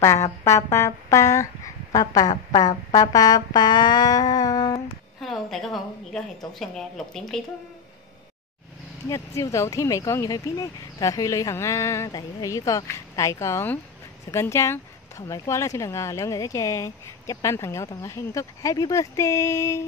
吧吧吧吧吧吧吧吧吧吧。Hello，大家好，而家係早上嘅6點幾鐘。一朝早天未講要去邊呢？就係去旅行啊，就係去呢個大港、石根江同埋瓜拉小龍啊，2日1夜，一班朋友同我慶祝 Happy Birthday。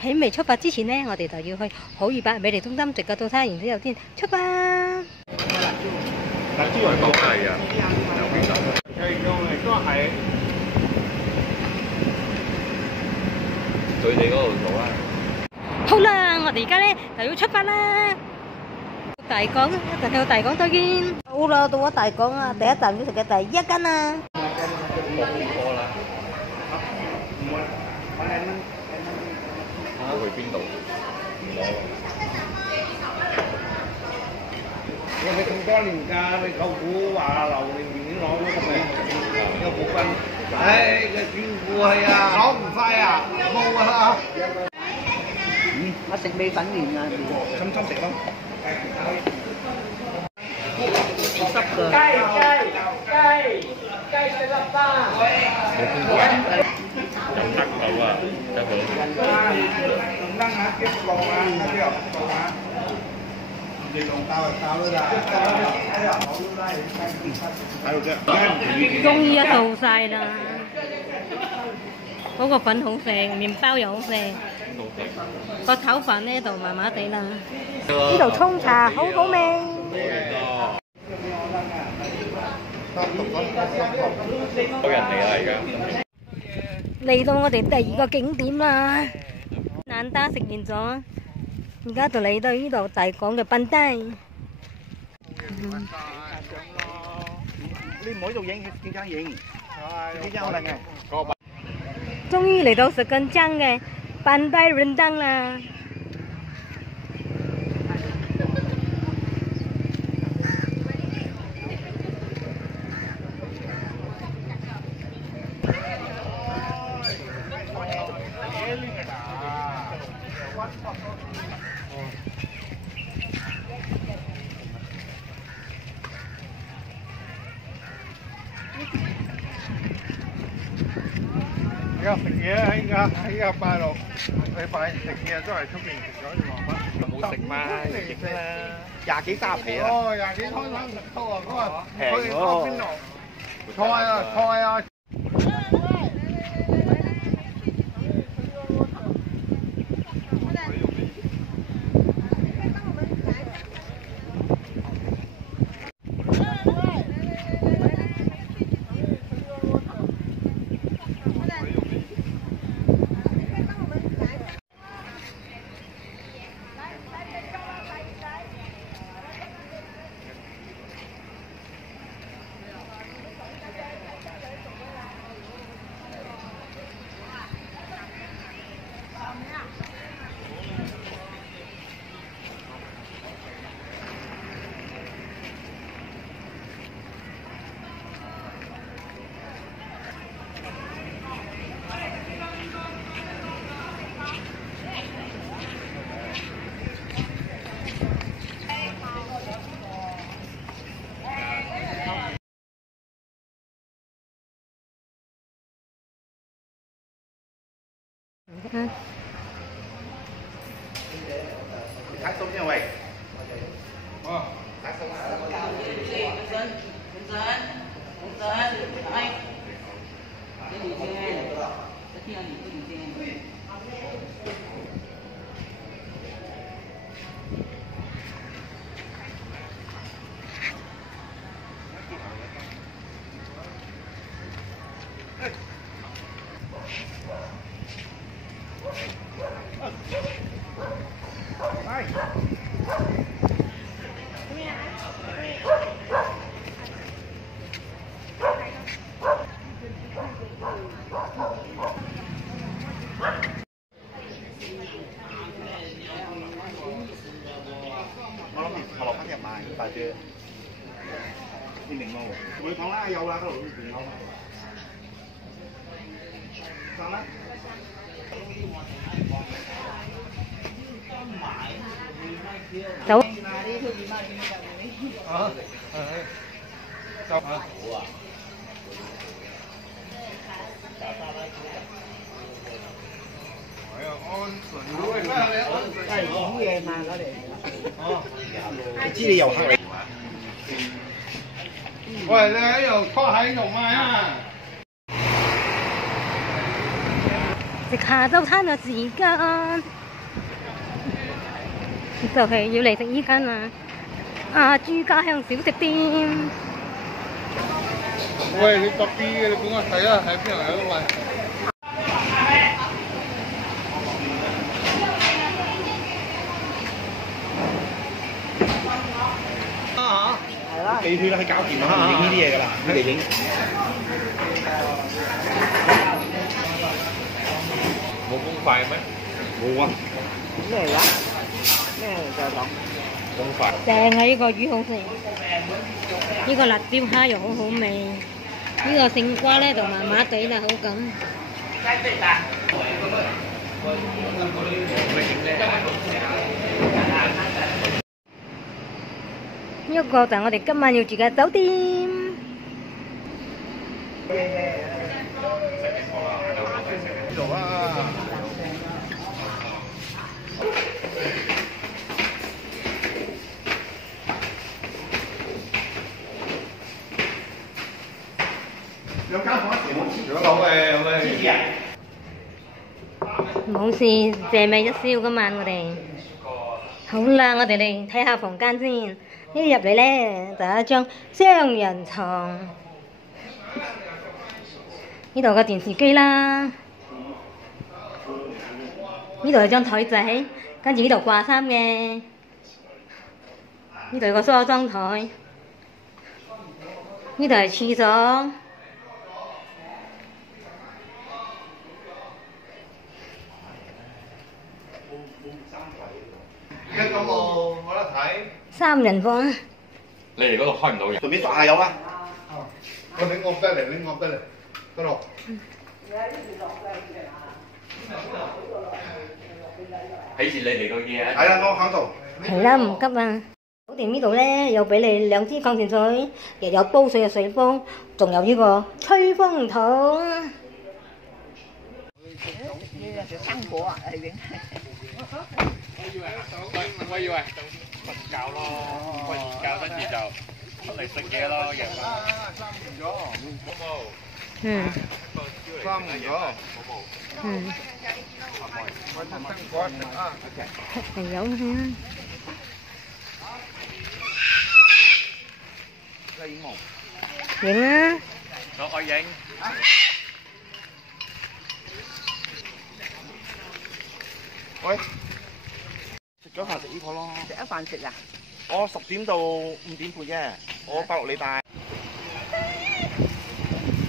喺未出發之前呢，我哋就要去好2百美利中心食個早餐，然之後先出發。辣椒係講係啊，有幾集？都係佢哋嗰度做啦。好啦，我哋而家咧就要出發啦。大港，一陣去到大港再見。好啦，到咗大港啊，第一站要食嘅第1間啊。多啦。去邊度？我哋咁多年㗎，你舅父話留年年攞咗咁嘅有股份，唉，個主婦係啊，攞唔晒啊，冇啊！我食米粉麵啊，侵侵食咯。濕㗎。雞4粒包。有得到啊，得佢。唔得啊，接落啊，接落啊。你仲包咗啦，喺度啫。終於到晒啦！嗰個粉好食，麵包又好食，個炒飯呢就麻麻地啦。呢度沖茶好好味。有人嚟啦而家。嚟到我哋第2個景點啦，難得食完咗，而家就嚟到呢度大港嘅賓低。你唔好喺度影，點解影？點解好靚嘅？終於嚟到石根江嘅賓低輪燈啦！而家食嘢喺個拜六禮拜食嘢都係出邊食咗啲黃粉。冇食嘛，食啦，20幾30皮啊。哦，20幾開心食多啊！嗰個平喎。邊度？菜啊！睇餸先喂。哦，睇餸啊！我諗住落翻入買快啲，你明冇？同佢講啦，有啦，嗰度仲有。得啦。走。係煮嘢嘛，攞嚟。哦，知你遊客嚟。喂，你喺度拖喺度賣啊？食下晝餐嘅時間，就係要嚟食呢間阿豬家鄉小食店。喂，你特別嘅，你俾我睇啊，喺邊度有得賣？係啦，幾圈啦，佢搞掂啦，影呢啲嘢㗎啦，佢哋影。冇公筷咩？冇啊。咩嚟㗎？咩嚟就講？公筷。正啊！呢個魚好食，呢個辣椒蝦又好好味，呢個勝瓜咧就麻麻地啦，口感。呢一個就係我哋今晚要住嘅酒店。做啊！兩間房一時冇黐咗到嘅，有咩？黐啊！冇事，謝尾一燒今晚我哋。好啦，我哋嚟睇下房間先。一入嚟咧就有一張雙人床，呢度有個電視機啦，呢度有張台仔，跟住呢度掛衫嘅，呢度有個梳妝台，呢度係廁所。而家咁冇得睇。三人房。你哋嗰度開唔到人。順便刷下油啊！我拎我得嚟，拎我得嚟，得咯。睇住你哋個嘢啊！係啦，我喺度。係啦，唔急啊！酒店呢度咧有俾你2支礦泉水，亦有煲水嘅水煲，仲有呢個吹風筒。食生果啊，係影。我以為瞓覺咯，瞓完覺跟住就出嚟食嘢咯，夜晚。嗯。三咗。嗯。我食生果食啊。係有嘅。影啊！我影。喂。食咗飯食呢個咯。食一飯食啊？我10點到5點半啫，我8、6禮拜。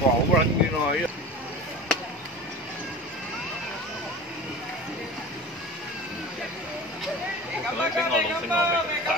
哇，好撚遠喎！呢度。俾我老星我未食晒，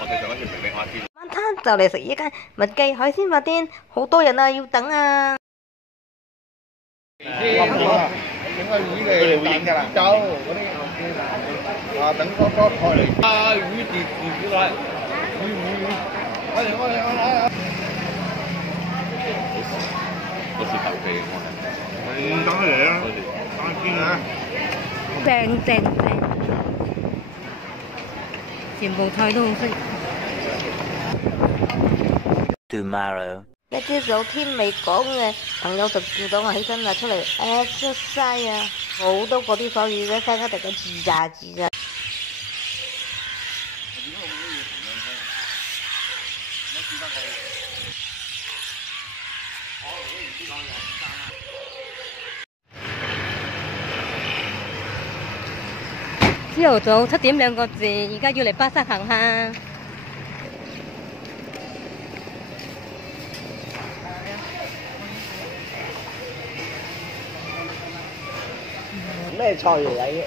我哋上一條明明蝦天。晚餐就嚟食呢間麥記海鮮飯店，好多人啊，要等啊！整個魚嚟，佢哋會影㗎啦。走嗰啲啊，等多台嚟。啊，魚碟碟來，魚，我嚟。好似頭皮咁啊！等佢嚟啊！等佢見啊！正，全部菜都好食。Tomorrow。一朝早天未講嘅朋友就叫到我起身啦，出嚟 exercise 啊！好多嗰啲手語咧，聲一定咁吱喳吱喳。朝頭早7點2個字，而家要嚟巴剎行下。咩菜嚟嘅？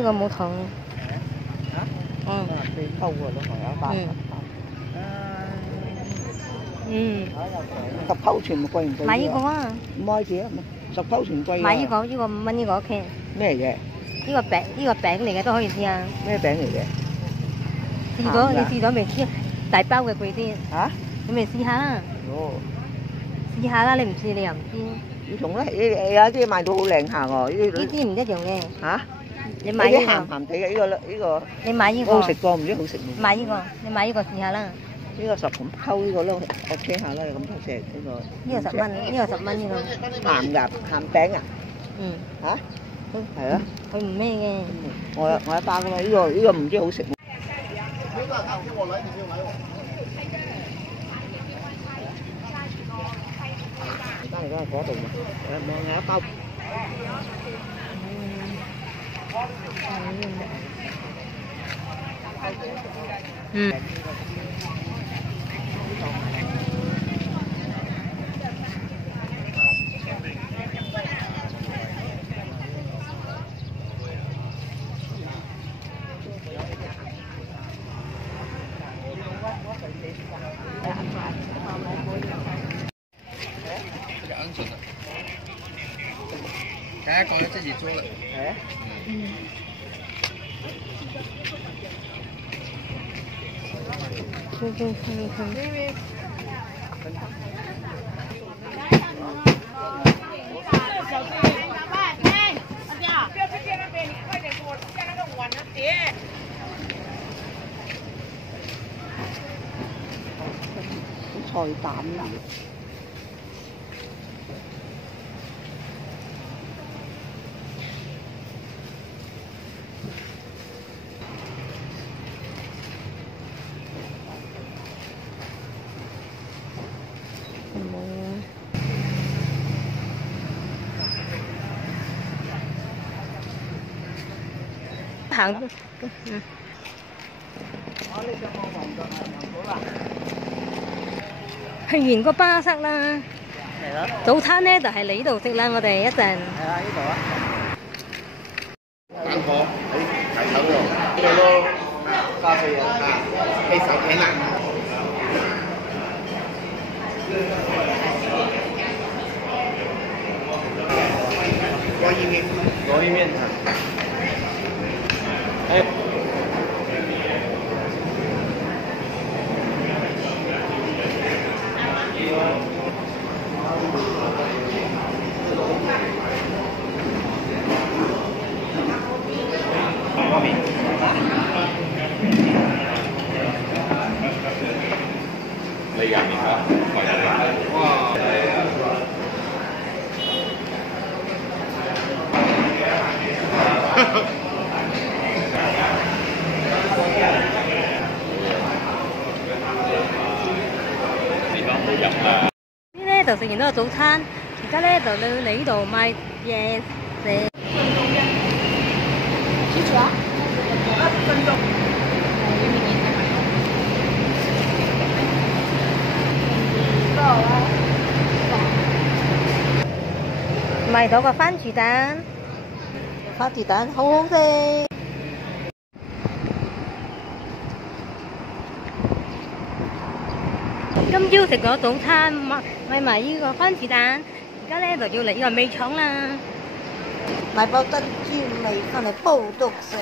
呢個冇糖。嗯。四溝喎都係啊，八。嗯。10溝全部貴唔貴？買呢個啊。唔開始啊，10溝全貴啊。買呢個5蚊呢個 OK。咩嘅？呢個餅嚟嘅都可以試啊。咩餅嚟嘅？你試咗未？大包嘅貴啲。嚇？你咪試下啦。哦。試下啦，你唔試你又唔知。唔同咧，有啲賣到好靚下喎，呢啲唔一樣嘅。嚇？你買呢個。鹹鹹地嘅呢個。你買呢個。我食過，唔知好食冇。買呢個，你買呢個試下啦。呢個10溝呢個咧，我 check 下啦，咁多隻呢個。呢個10蚊，呢個10蚊呢個。鹹㗎，鹹餅啊。嗯。嚇？係啊。佢唔咩嘅。我一包㗎嘛，呢個唔知好食冇。而家嗰度嘛，望下一包。嗯。大家講自己做了。係啊。菜膽啊！行。去完個巴塞啦。係咯。早餐咧就係嚟呢度食啦，我哋一陣。係啊，呢度啊。蛋殼喺排頭度，呢度咯，咖啡啊，俾手聽啦。锅意面啊。哎。你入面啊？哇！呢咧就食完咗個早餐，而家咧就嚟呢度買嘢食。幾久啊？20分鐘。買到個番薯蛋，番薯蛋好好食。今朝食咗早餐，買埋呢個番薯蛋，而家咧就要嚟呢個味腸啦。買包珍珠味翻嚟煲篤食。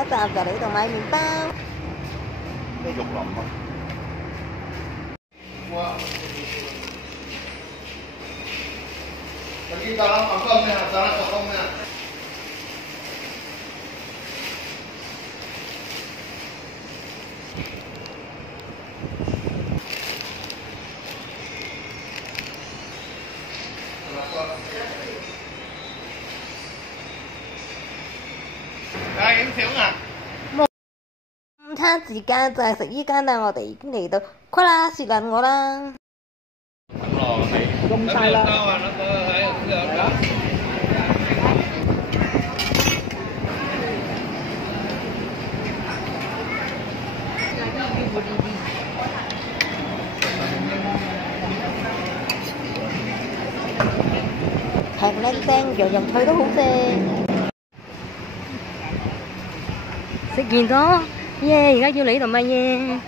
下一站就嚟呢度買麵包。咩玉林啊？哇！我見到啦，我講咩啊？得啦，我講咩啊？影相啊！午餐時間就係食依間啦，我哋已經嚟到，快啦，雪撚我啦！咁咯，你用晒啦。平靚正，樣樣菜都好正。食完咗，耶！而家要嚟呢度乜嘢？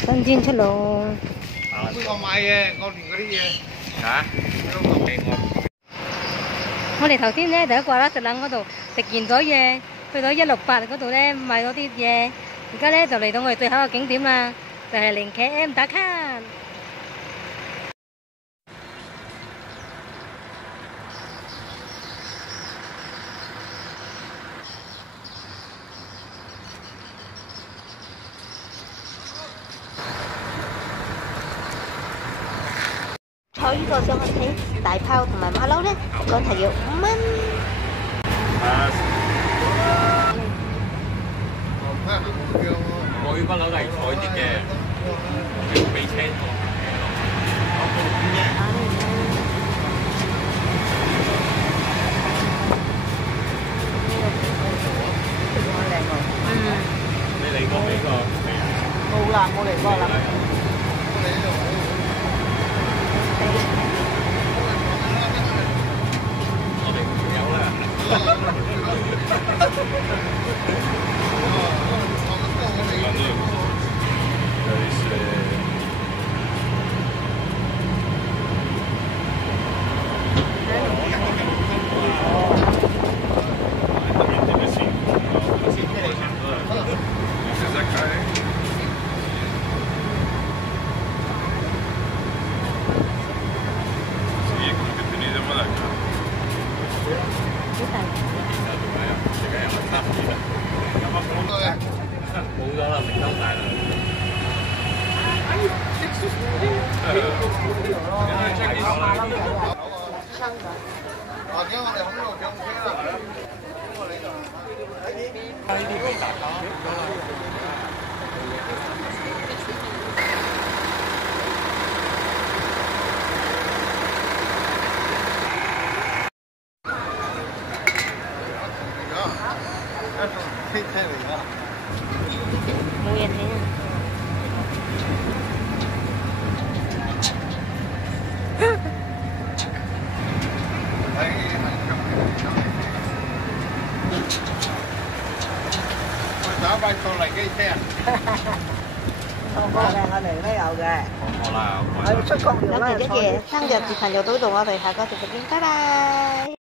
新鮮出爐。邊個買嘅？我連嗰啲嘢嚇，我哋頭先咧就喺瓜拉食冷嗰度食完咗嘢，去到168嗰度咧買咗啲嘢，而家咧就嚟到我哋最後一個景點啦，就係零 KM 打卡。坐呢個雙人艇大炮同埋馬騮咧，講係要5蚊。我不嬲都係坐啲嘅，要俾車。你嚟過幾個？冇啦，冇嚟過啦。我哋有啦。冇咗啦，食得晒啦。冇嘢睇啊！打塊數嚟機車啊！我哋都有嘅。好啦，我出國有姐姐嘅生日節朋友到度，我哋下個節目見，拜拜。